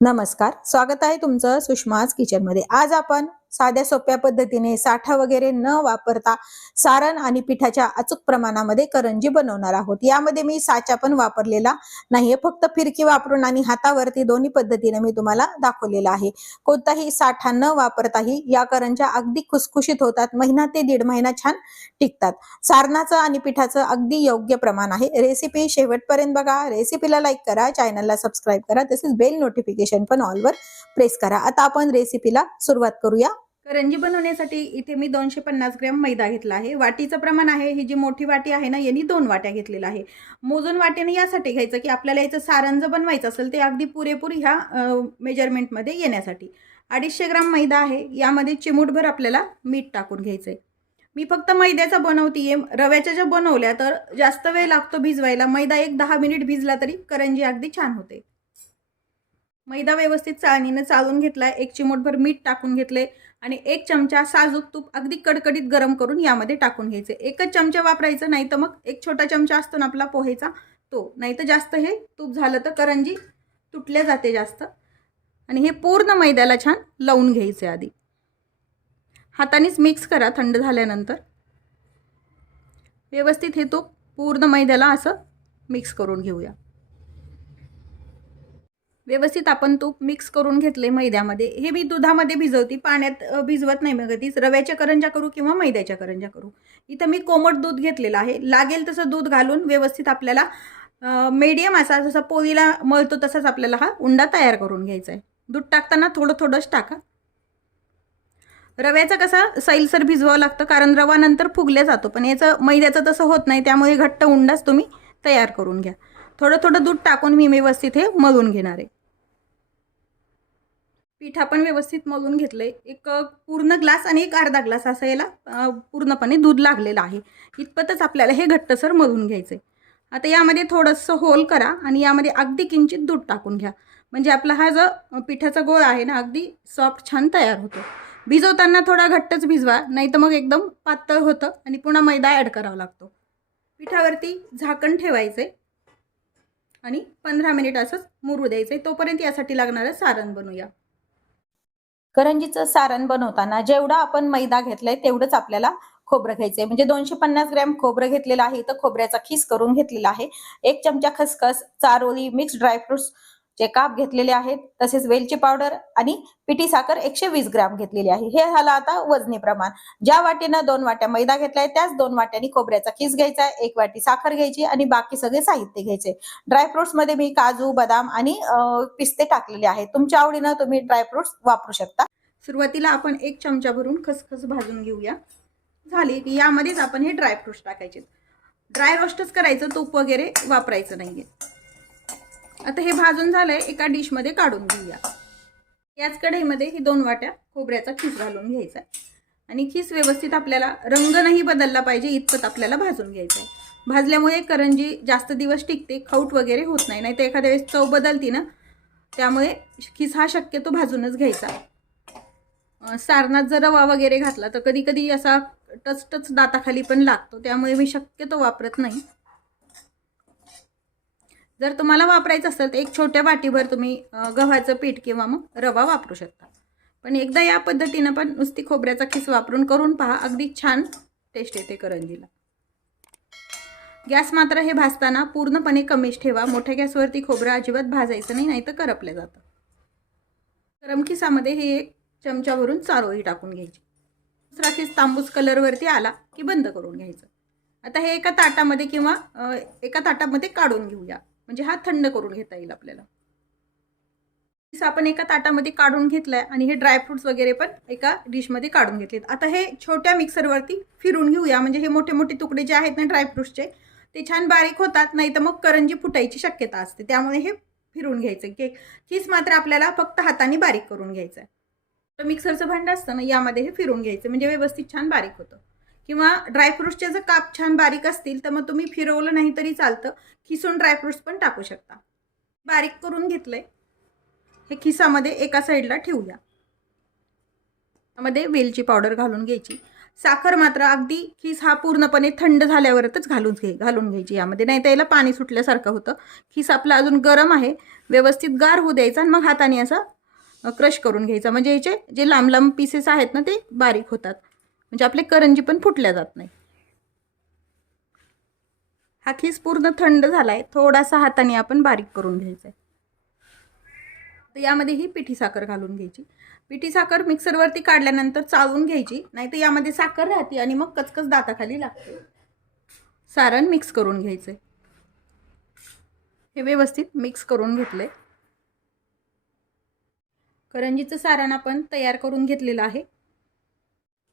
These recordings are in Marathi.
नमस्कार. स्वागत आहे तुमचं सुषमाज किचनमध्ये. आज आपण साध्या सोप्या पद्धतीने साठा वगैरे न वापरता सारण आणि पिठाच्या अचूक प्रमाणामध्ये करंजी बनवणार आहोत. यामध्ये मी साचा पण वापरलेला नाहीये. फक्त फिरकी वापरून आणि हातावरती दोन्ही पद्धतीने मी तुम्हाला दाखवलेला आहे. कोणताही साठा न वापरताही या करंज्या अगदी खुसखुशीत होतात. महिना ते दीड महिना छान टिकतात. सारणाचं आणि पिठाचं अगदी योग्य प्रमाण आहे. रेसिपी शेवटपर्यंत बघा. रेसिपीला लाईक करा. चॅनलला सबस्क्राईब करा. तसेच बेल नोटिफिकेशन पण ऑलवर प्रेस करा. आता आपण रेसिपीला सुरुवात करूया. करंजी बनवण्यासाठी इथे मी दोनशे पन्नास ग्रॅम मैदा घेतला आहे. वाटीचं प्रमाण आहे ही जी मोठी वाटी आहे ना यांनी दोन वाट्या घेतलेल्या आहे. मोजून वाट्याने यासाठी घ्यायचं की आपल्याला याचं सारंज बनवायचं असेल ते अगदी पुरेपूर ह्या मेजरमेंटमध्ये येण्यासाठी. अडीचशे ग्राम मैदा आहे यामध्ये चिमूटभर आपल्याला मीठ टाकून घ्यायचं आहे मी फक्त मैद्याचा आहे रव्याच्या ज्या बनवल्या तर जास्त वेळ लागतो भिजवायला. मैदा एक दहा मिनिट भिजला तरी करंजी अगदी छान होते. मैदा व्यवस्थित चाळणीनं चाळून घेतला एक चिमूटभर मीठ टाकून घेतले आणि एक चमचा साजूक तूप अगदी कडकडीत गरम करून यामध्ये टाकून घ्यायचे. एकच चमचा वापरायचं नाही तर मग एक छोटा चमचा असतो ना आपला पोहेचा तो. नाही तर जास्त हे तूप झालं तर करंजी तुटल्या जाते जास्त. आणि हे पूर्ण मैद्याला छान लावून घ्यायचे आधी. हातानेच मिक्स करा थंड झाल्यानंतर. व्यवस्थित हे तूप पूर्ण मैद्याला असं मिक्स करून घेऊया. व्यवस्थित आपण तूप मिक्स करून घेतले मैद्यामध्ये. हे मी दुधामध्ये भिजवती. पाण्यात भिजवत नाही मग तीच रव्याच्या करंज्या करू किंवा मैद्याच्या करंज्या करू. इथं मी कोमट दूध घेतलेलं आहे. लागेल तसं दूध घालून व्यवस्थित आपल्याला मीडियम असा जसा पोळीला मळतो तसाच आपल्याला हा उंडा तयार करून घ्यायचा आहे दूध टाकताना थोडं थोडंच टाका. रव्याचा कसा सैलसर भिजवावं लागतं कारण रवा नंतर फुगल्या जातो. पण याचं मैद्याचं तसं होत नाही. त्यामुळे घट्ट उंडाच तुम्ही तयार करून घ्या. थोडं थोडं दूध टाकून मी व्यवस्थित हे मळून घेणार आहे. पीठ आपण व्यवस्थित मळून घेतलंय. एक पूर्ण ग्लास आणि एक अर्धा ग्लास असं याला पूर्णपणे दूध लागलेलं आहे. इतपतच आपल्याला हे घट्टसर मळून घ्यायचं आहे आता यामध्ये थोडंसं होल करा आणि यामध्ये अगदी किंचित दूध टाकून घ्या. म्हणजे आपला हा जो पिठाचा गोळा आहे ना अगदी सॉफ्ट छान तयार होतो. भिजवताना थोडा घट्टच भिजवा नाही तर मग एकदम पातळ होतं आणि पुन्हा मैदा ॲड करावा लागतो. पिठावरती झाकण ठेवायचं आणि पंधरा मिनिट असंच मुरू द्यायचं तोपर्यंत यासाठी लागणारं सारण बनवूया. करंजीचं सारण बनवताना जेवढा आपण मैदा घेतलाय तेवढंच आपल्याला खोबरं घ्यायचंय. म्हणजे दोनशे पन्नास ग्रॅम खोबरं घेतलेलं आहे. तर खोबऱ्याचा खीस करून घेतलेला आहे. एक चमचा खसखस चारोळी मिक्स ड्रायफ्रुट्स चे काप घेतलेले आहेत तसेच वेलची पावडर आणि पिठी साखर एकशे वीस ग्रॅम घेतलेली आहे. हे झालं आता वजनी प्रमाण. ज्या वाटीनं दोन वाट्या मैदा घेतलाय त्याच दोन वाट्यांनी खोबऱ्याचा खीस घ्यायचा एक वाटी साखर घ्यायची आणि बाकी सगळे साहित्य घ्यायचे. ड्रायफ्रुट्समध्ये मी काजू बदाम आणि पिस्ते टाकलेले आहेत. तुमच्या आवडीनं तुम्ही ड्रायफ्रुट्स वापरू शकता. सुरुवातीला आपण एक चमचा भरून खसखस भाजून घेऊया. झाली की यामध्येच आपण हे ड्रायफ्रुट्स टाकायचे. ड्राय रोस्टच करायचं तूप वगैरे वापरायचं नाहीये. आता हे भाजून झालंय एका डिशमध्ये काढून घेऊया. याच कढईमध्ये ही दोन वाट्या खोबऱ्याचा खीस घालून घ्यायचा आहे आणि खीस व्यवस्थित आपल्याला रंग नाही बदलला पाहिजे इतपत आपल्याला भाजून घ्यायचं आहे भाजल्यामुळे करंजी जास्त दिवस टिकते खाऊट वगैरे होत नाही. नाही तर एखाद्या वेळेस चव बदलती ना त्यामुळे खीस हा शक्यतो भाजूनच घ्यायचा. सारणात जर रवा वगैरे घातला तर कधी कधी असा टच टच दाताखाली पण लागतो त्यामुळे मी शक्यतो वापरत नाही. जर तुम्हाला वापरायचं असेल तर एक छोट्या वाटीभर तुम्ही गव्हाचं पीठ किंवा मग रवा वापरू शकता. पण एकदा या पद्धतीनं पण नुसती खोबऱ्याचा खिस वापरून करून पहा अगदी छान टेस्ट येते करंजीला. गॅस मात्र हे भाजताना पूर्णपणे कमीच ठेवा. मोठ्या गॅसवरती खोबरं अजिबात भाजायचं नाही नाहीतर करपलं जातं. गरम खिसामध्ये हे एक चमच्यावरून चारोळी टाकून घ्यायची. दुसरा खिस तांबूस कलरवरती आला की बंद करून घ्यायचं. आता हे एका ताटामध्ये किंवा एका ताटामध्ये काढून घेऊया. म्हणजे हा थंड करून घेता येईल आपल्याला. आपण एका ताटामध्ये काढून घेतलाय आणि हे ड्रायफ्रुट्स वगैरे पण एका डिशमध्ये काढून घेतलेत. आता हे छोट्या मिक्सरवरती फिरून घेऊया. म्हणजे हे मोठे मोठे तुकडे जे आहेत ना ड्रायफ्रुट्सचे ते छान बारीक होतात नाही तर मग करंजी फुटायची शक्यता असते. त्यामुळे हे फिरून घ्यायचं. की खीस मात्र आपल्याला फक्त हाताने बारीक करून घ्यायचं आहे तर मिक्सरचं भांडं असतं ना यामध्ये हे फिरून घ्यायचं. म्हणजे व्यवस्थित छान बारीक होतं. किंवा ड्रायफ्रुट्सचे जर काप छान बारीक असतील तर मग तुम्ही फिरवलं नाही तरी चालतं. खिसून ड्रायफ्रुट्स पण टाकू शकता. बारीक करून घेतलंय. हे खिसामध्ये एका साईडला ठेवूया. त्यामध्ये वेलची पावडर घालून घ्यायची. साखर मात्र अगदी खीस हा पूर्णपणे थंड झाल्यावरच घालून घे घालून घ्यायची यामध्ये. नाही तर याला पाणी सुटल्यासारखं होतं. खीस आपला अजून गरम आहे. व्यवस्थित गार होऊ द्यायचा आणि मग हाताने असा क्रश करून घ्यायचा. म्हणजे याचे जे लांब लांब पीसेस आहेत ना ते बारीक होतात. म्हणजे आपले करंजी पण फुटल्या जात नाही हा खीस पूर्ण थंड झाला आहे थोडासा हाताने आपण बारीक करून घ्यायचा आहे तर यामध्ये ही पिठी साखर घालून घ्यायची. पिठी साखर मिक्सरवरती काढल्यानंतर चाळून घ्यायची. नाही तर यामध्ये साखर राहते आणि मग कचकच दाताखाली लागते. सारण मिक्स करून घ्यायचं हे व्यवस्थित मिक्स करून घेतले करंजीचं सारण आपण तयार करून घेतलेलं आहे.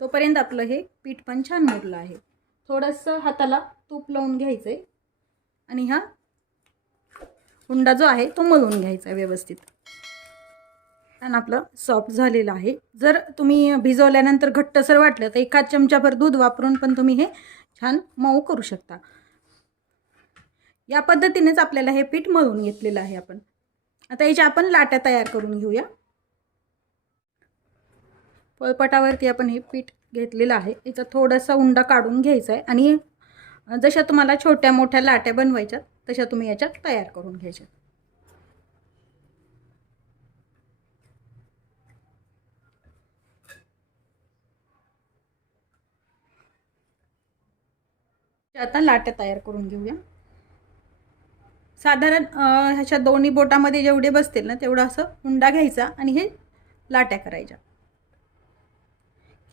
तोपर्यंत आपलं हे पीठ पण छान मुरलं आहे. थोडंसं हाताला तूप लावून घ्यायचं आहे आणि हा हुंडा जो आहे तो मळून घ्यायचा आहे व्यवस्थित. छान आपलं सॉफ्ट झालेलं आहे. जर तुम्ही भिजवल्यानंतर घट्टसर वाटलं तर एका चमच्याभर दूध वापरून पण तुम्ही हे छान मऊ करू शकता. या पद्धतीनेच आपल्याला हे पीठ मळून घेतलेलं आहे आपण. आता याच्या आपण लाट्या तयार करून घेऊया. पळपटावरती आपण हे पीठ घेतलेलं आहे. याचा थोडासा उंडा काढून घ्यायचा आहे आणि जशा तुम्हाला छोट्या मोठ्या लाट्या बनवायच्यात तशा तुम्ही याच्यात तयार करून घ्यायच्यात. आता लाट्या तयार करून घेऊया. साधारण ह्याच्या दोन्ही बोटामध्ये जेवढे बसतील ना तेवढं असं हुंडा घ्यायचा आणि हे लाट्या करायच्या.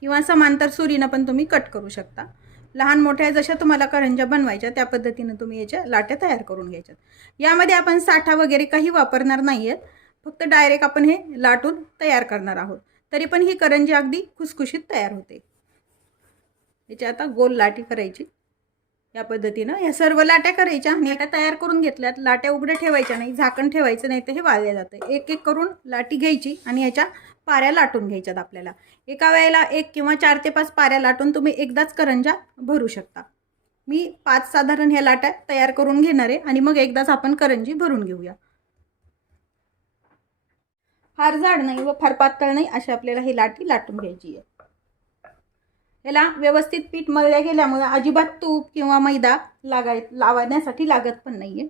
किंवा समांतर सुरीनं पण तुम्ही कट करू शकता. लहान मोठ्या जशा तुम्हाला करंज्या बनवायच्या त्या पद्धतीनं तुम्ही याच्या लाट्या तयार करून घ्यायच्यात. यामध्ये आपण साठा वगैरे काही वापरणार नाही आहेत फक्त डायरेक्ट आपण हे लाटून तयार करणार आहोत. तरी पण ही करंजी अगदी खुसखुशीत तयार होते. याची आता गोल लाटी करायची. या पद्धतीनं या सर्व लाट्या करायच्या आणि लाट्या तयार करून घेतल्यात. लाट्या उघड्या ठेवायच्या नाही झाकण ठेवायचं नाही तर हे वाळल्या जातं. एक एक करून लाटी घ्यायची आणि याच्या पाऱ्या लाटून घ्यायच्यात आपल्याला. एका वेळेला एक किंवा चार ते पाच पाऱ्या लाटून तुम्ही एकदाच करंजा भरू शकता. मी पाच साधारण ह्या लाट्या तयार करून घेणार आहे आणि मग एकदाच आपण करंजी भरून घेऊया. फार जाड नाही व फार पातळ नाही अशी आपल्याला ही लाटी लाटून घ्यायची आहे. याला व्यवस्थित पीठ मळल्या गेल्यामुळे अजिबात तूप किंवा मैदा लागाय लावण्यासाठी लागत पण नाही आहे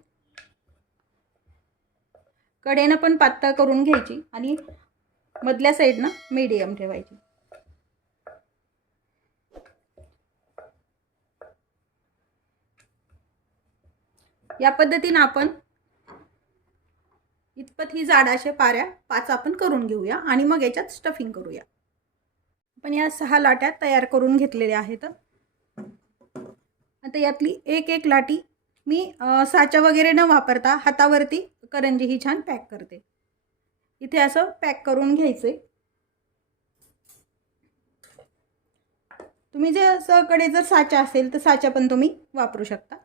कडेनं पण पातळ करून घ्यायची आणि मधल्या साईडनं मीडियम ठेवायची. या पद्धतीनं आपण इतपत ही जाडाशे पाऱ्या पाच आपण करून घेऊया आणि मग याच्यात स्टफिंग करूया. आपण या सहा लाट्या तयार करून घेतलेल्या आहेत. आता यातली एक एक लाटी मी साचा वगैरे न वापरता हातावरती करंजी ही छान पॅक करते. इथे असं पॅक करून घ्यायचे. तुम्ही जे कडे जर साचा असेल तर साचा पण तुम्ही वापरू शकता.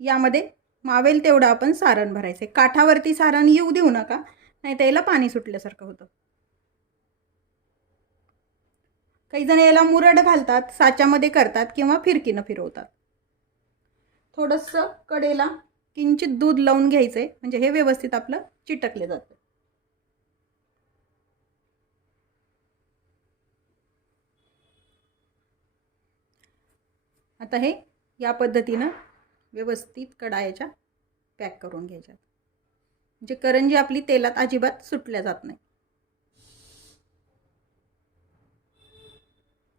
यामध्ये मावेल तेवढं आपण सारण भरायचे. काठावरती सारण येऊ देऊ नका नाही तर याला पाणी सुटल्यासारखं होतं. काही जण याला मुरड घालतात साच्यामध्ये करतात किंवा फिरकीनं फिरवतात. थोडंसं कडेला किंचित दूध लावून घ्यायचं आहे म्हणजे हे व्यवस्थित आपलं चिटकले जातं. आता हे या पद्धतीनं व्यवस्थित कडायाच्या पॅक करून घ्यायच्यात म्हणजे करंजी आपली तेलात अजिबात सुटल्या जात नाही.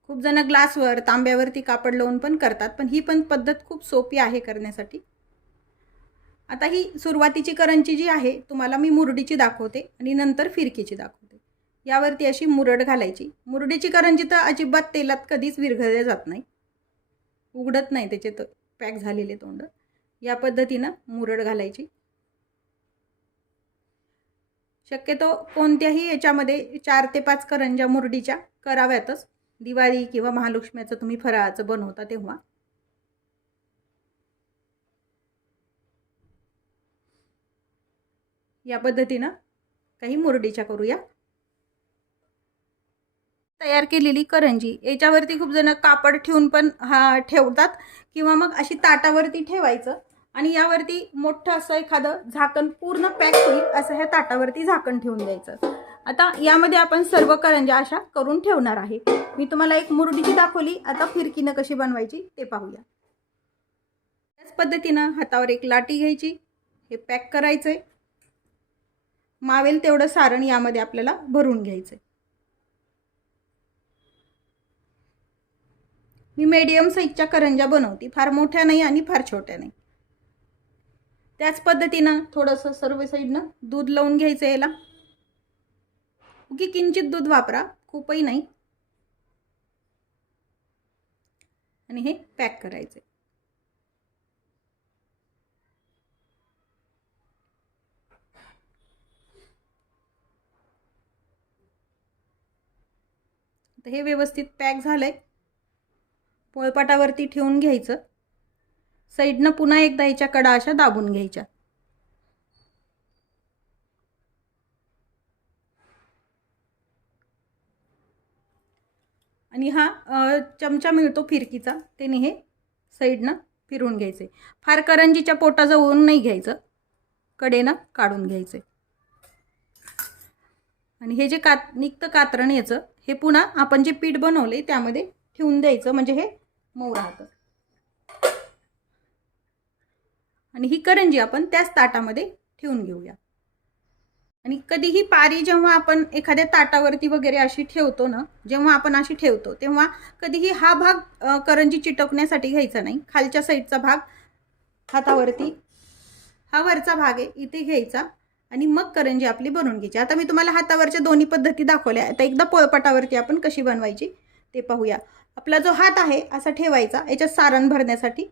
खूप जण ग्लासवर तांब्यावरती कापड लावून पण करतात पण ही पण पद्धत खूप सोपी आहे करण्यासाठी. आता ही सुरुवातीची करंजी जी आहे तुम्हाला मी मुरडीची दाखवते आणि नंतर फिरकीची दाखवते. यावरती अशी मुरड घालायची. मुरडीची करंजी तर अजिबात तेलात कधीच विरघळल्या जात नाही. उघडत नाही त्याचे तो पॅक झालेले तोंड. या पद्धतीनं मुरड घालायची. शक्यतो कोणत्याही याच्यामध्ये चार ते पाच करंजा मुरडीच्या कराव्यातच. दिवाळी किंवा महालक्ष्म्याचं तुम्ही फराळाचं बनवता तेव्हा. या पद्धतीनं काही मुरडीच्या करूया. तयार केलेली करंजी. याच्यावरती खूप जण कापड ठेवून पण हा ठेवतात. किंवा मग अशी ताटावरती ठेवायचं. आणि यावरती मोठं असं एखादं झाकण पूर्ण पॅक होईल असं ह्या ताटावरती झाकण ठेवून द्यायचं. आता यामध्ये आपण सर्व करंज्या अशा करून ठेवणार आहे. मी तुम्हाला एक मुरडीची दाखवली. आता फिरकीनं कशी बनवायची ते पाहूया. त्याच पद्धतीनं हातावर एक लाटी घ्यायची. हे पॅक करायचंय. मावेल तेवढं सारण यामध्ये आपल्याला भरून घ्यायचंय. मी मीडियम साईजच्या करंज्या बनवते. फार मोठ्या नाही आणि फार छोट्या नाही. त्याच पद्धतीनं थोडंसं सर्व साईडनं दूध लावून घ्यायचं याला. की किंचित दूध वापरा खूपही नाही. आणि हे पॅक करायचे तर हे व्यवस्थित पॅक झालंय. पोळपाटावरती ठेवून घ्यायचं. साईडनं पुन्हा एकदा याच्या कडा अशा दाबून घ्यायच्या. आणि हा चमचा मिळतो फिरकीचा त्याने हे साईडनं फिरवून घ्यायचे. फार करंजीच्या पोटाजवळून नाही घ्यायचं. कडेनं काढून घ्यायचे. आणि हे जे कात निघतं कातरण याचं हे पुन्हा आपण जे पीठ बनवले त्यामध्ये ठेवून द्यायचं. म्हणजे हे मऊ राहतं. आणि ही करंजी आपण त्याच ताटामध्ये ठेवून घेऊया. आणि कधीही पारी जेव्हा आपण एखाद्या ताटावरती वगैरे अशी ठेवतो ना जेव्हा आपण अशी ठेवतो तेव्हा कधीही हा भाग करंजी चिटकण्यासाठी घ्यायचा नाही. खालच्या साईडचा भाग हातावरती हा वरचा भाग आहे इथे घ्यायचा. आणि मग करंजी आपली बनवून घ्यायची. आता मी तुम्हाला हातावरच्या दोन्ही पद्धती दाखवल्या आता एकदा पोळपाटावरती आपण कशी बनवायची ते पाहूया. आपला जो हात आहे असा ठेवायचा याच्यात सारण भरण्यासाठी.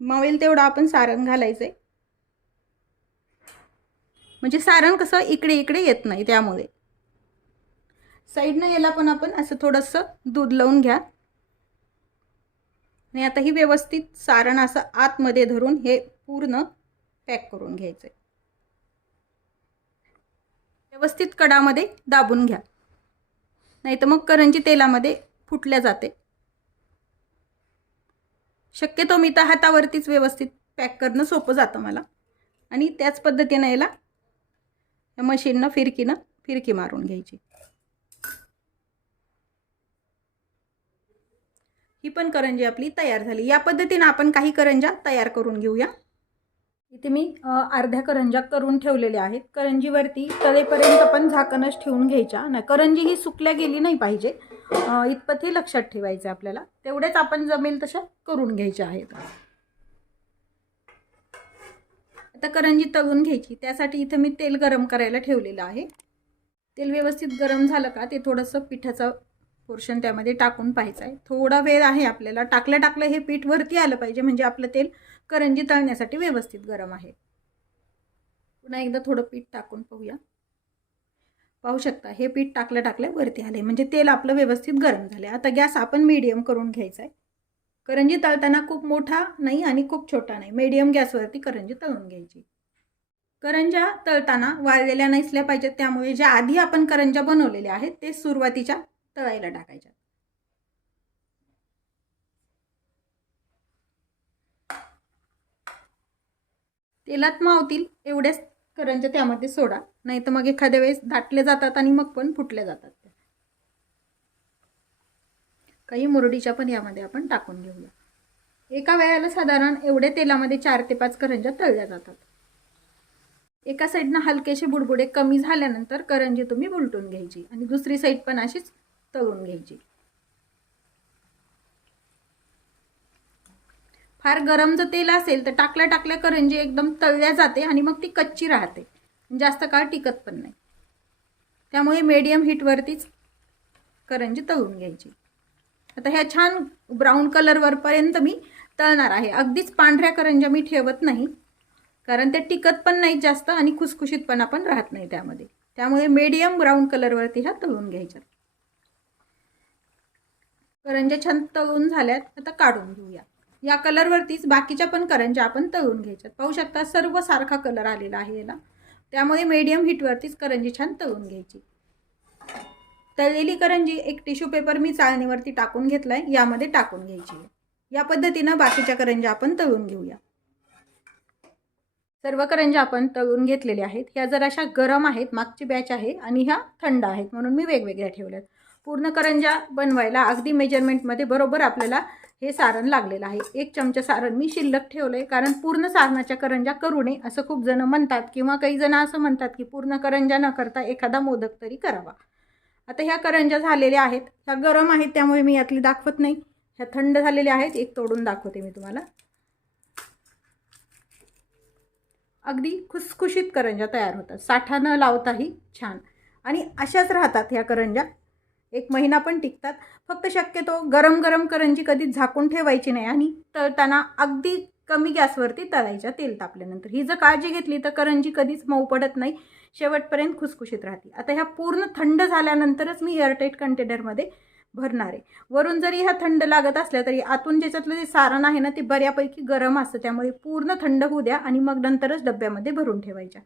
मवेल तेवढं आपण सारण घालायचंय. म्हणजे सारण कसं इकडे इकडे येत नाही त्यामुळे. साईडनं याला पण आपण असं थोडंसं दूध लावून घ्या. आणि आता ही व्यवस्थित सारण असं आतमध्ये धरून हे पूर्ण पॅक करून घ्यायचंय. व्यवस्थित कडामध्ये दाबून घ्या. नाही तर मग करंजी तेलामध्ये फुटल्या जाते. शक्यतो मी तर हातावरतीच व्यवस्थित पॅक करणं सोपं जातं मला. आणि त्याच पद्धतीनं याला या मशीननं फिरकीनं फिरकी मारून घ्यायची. ही पण करंजी आपली तयार झाली. या पद्धतीनं आपण काही करंजा तयार करून घेऊया. इथे मी अर्ध्या करंजा करून ठेवलेल्या आहेत. करंजीवरती तळेपर्यंत पण झाकणच ठेवून घ्यायच्या. नाही करंजी ही सुकल्या गेली नाही पाहिजे. इतपत हे लक्षात ठेवायचं आपल्याला. तेवढेच आपण जमेल तशा करून घ्यायच्या आहेत. आता करंजी तळून घ्यायची. त्यासाठी इथं मी तेल गरम करायला ठेवलेलं आहे. तेल व्यवस्थित गरम झालं का ते थोडंसं पिठाचं पोर्शन त्यामध्ये टाकून पाहायचं आहे. थोडा वेळ आहे आपल्याला. टाकल्या टाकलं हे पीठ वरती आलं पाहिजे. म्हणजे आपलं तेल करंजी तळण्यासाठी व्यवस्थित गरम आहे. पुन्हा एकदा थोडं पीठ टाकून पाहूया. पाहू शकता हे पीठ टाकलं टाकलं वरती आले म्हणजे तेल आपलं व्यवस्थित गरम झाले आता गॅस आपण मीडियम करून घ्यायचा आहे करंजी तळताना खूप मोठा नाही आणि खूप छोटा नाही. मीडियम गॅसवरती करंजी तळून घ्यायची. करंज्या तळताना वाळलेल्या नसल्या पाहिजेत. त्यामुळे ज्या आधी आपण करंज्या बनवलेल्या आहेत ते सुरुवातीच्या तळायला टाकायच्या. तेलात मावतील एवढ्याच करंज्या त्यामध्ये सोडा. नाही तर मग एखाद्या वेळेस दाटले जातात आणि मग पण फुटल्या जातात काही मुरडीच्या पण यामध्ये आपण टाकून घेऊया. एका वेळेला साधारण एवढ्या तेलामध्ये चार ते पाच करंज्या तळल्या जातात. एका साईडनं हलकेसे बुडबुडे कमी झाल्यानंतर करंजी तुम्ही उलटून घ्यायची आणि दुसरी साईड पण अशीच तळून घ्यायची. फार गरम जर तेल असेल तर टाकल्या टाकल्या करंजी एकदम तळल्या जाते आणि मग ती कच्ची राहते. जास्त काळ टिकत पण नाही. त्यामुळे मीडियम हीटवरतीच करंजी तळून घ्यायची. आता ह्या छान ब्राऊन कलरवरपर्यंत मी तळणार आहे. अगदीच पांढऱ्या करंज्या मी ठेवत नाही. कारण ते टिकत पण नाहीत जास्त आणि खुसखुशीतपणा पण राहत नाही त्यामध्ये. त्यामुळे मीडियम ब्राऊन कलरवरती ह्या तळून घ्यायच्या. करंज्या छान तळून झाल्यात. आता काढून घेऊया. या कलरवरतीच बाकीच्या पण करंज्या आपण तळून घ्यायच्यात. पाहू शकता सर्व सारखा कलर आलेला आहे याला. त्यामुळे मीडियम हीटवरतीच करंजी छान तळून घ्यायची. तळलेली करंजी एक टिश्यू पेपर मी चाळणीवरती टाकून घेतला आहे यामध्ये टाकून घ्यायची या पद्धतीनं बाकीच्या करंज्या आपण तळून घेऊया. सर्व करंज्या आपण तळून घेतलेल्या आहेत ह्या जराशा गरम आहेत मागची बॅच आहे आणि ह्या थंड आहेत म्हणून मी वेगवेगळ्या ठेवल्यात. पूर्ण करंज्या बनवायला अगदी मेजरमेंटमध्ये बरोबर आपल्याला हे सारण लागलेलं आहे. एक चमचा सारण मी शिल्लक ठेवलं आहे कारण पूर्ण सारणाच्या करंज्या करू नये असं खूप जण म्हणतात किंवा काही जण असं म्हणतात की पूर्ण करंज्या न करता एखादा मोदक तरी करावा. आता ह्या करंज्या झालेल्या आहेत. ह्या गरम आहेत त्यामुळे मी यातली दाखवत नाही. ह्या थंड झालेल्या आहेत. एक तोडून दाखवते मी तुम्हाला. अगदी खुसखुशीत करंज्या तयार होतात. साठा न लावताही छान. आणि अशाच राहतात ह्या करंज्या एक महिना पण टिकतात. फक्त शक्यतो गरम गरम करंजी कधी झाकून ठेवायची नाही आणि तळताना अगदी कमी गॅसवरती तळायच्या तेल तापल्यानंतर. ही जर काळजी घेतली तर करंजी कधीच मऊ पडत नाही शेवटपर्यंत खुसखुशीत राहते. आता ह्या पूर्ण थंड झाल्यानंतरच मी एअरटाईट कंटेनरमध्ये भरणार आहे. वरून जरी ह्या थंड लागत असल्या तरी आतून ज्याच्यातलं जे सारण आहे ना ते बऱ्यापैकी गरम असतं. त्यामुळे पूर्ण थंड होऊ द्या आणि मग नंतरच डब्यामध्ये भरून ठेवायच्या.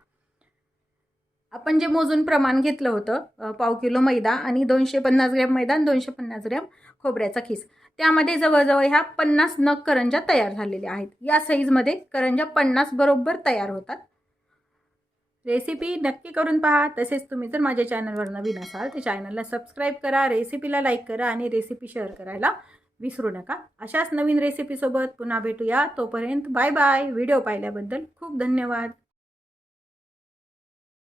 आपण जे मोजून प्रमाण घेतलं होतं पाव किलो मैदा आणि दोनशे पन्नास ग्रॅम मैदा आणि दोनशे पन्नास ग्रॅम खोबऱ्याचा खीस. त्यामध्ये जवळजवळ ह्या पन्नास नग करंज्या तयार झालेल्या आहेत. या साईजमध्ये करंज्या पन्नास बरोबर तयार होतात. रेसिपी नक्की करून पहा. तसेच तुम्ही जर माझ्या चॅनलवर नवीन असाल तर चॅनलला सबस्क्राईब करा रेसिपीला लाईक करा आणि रेसिपी शेअर करायला विसरू नका. अशाच नवीन रेसिपीसोबत पुन्हा भेटूया. तोपर्यंत बाय बाय व्हिडिओ पाहिल्याबद्दल खूप धन्यवाद.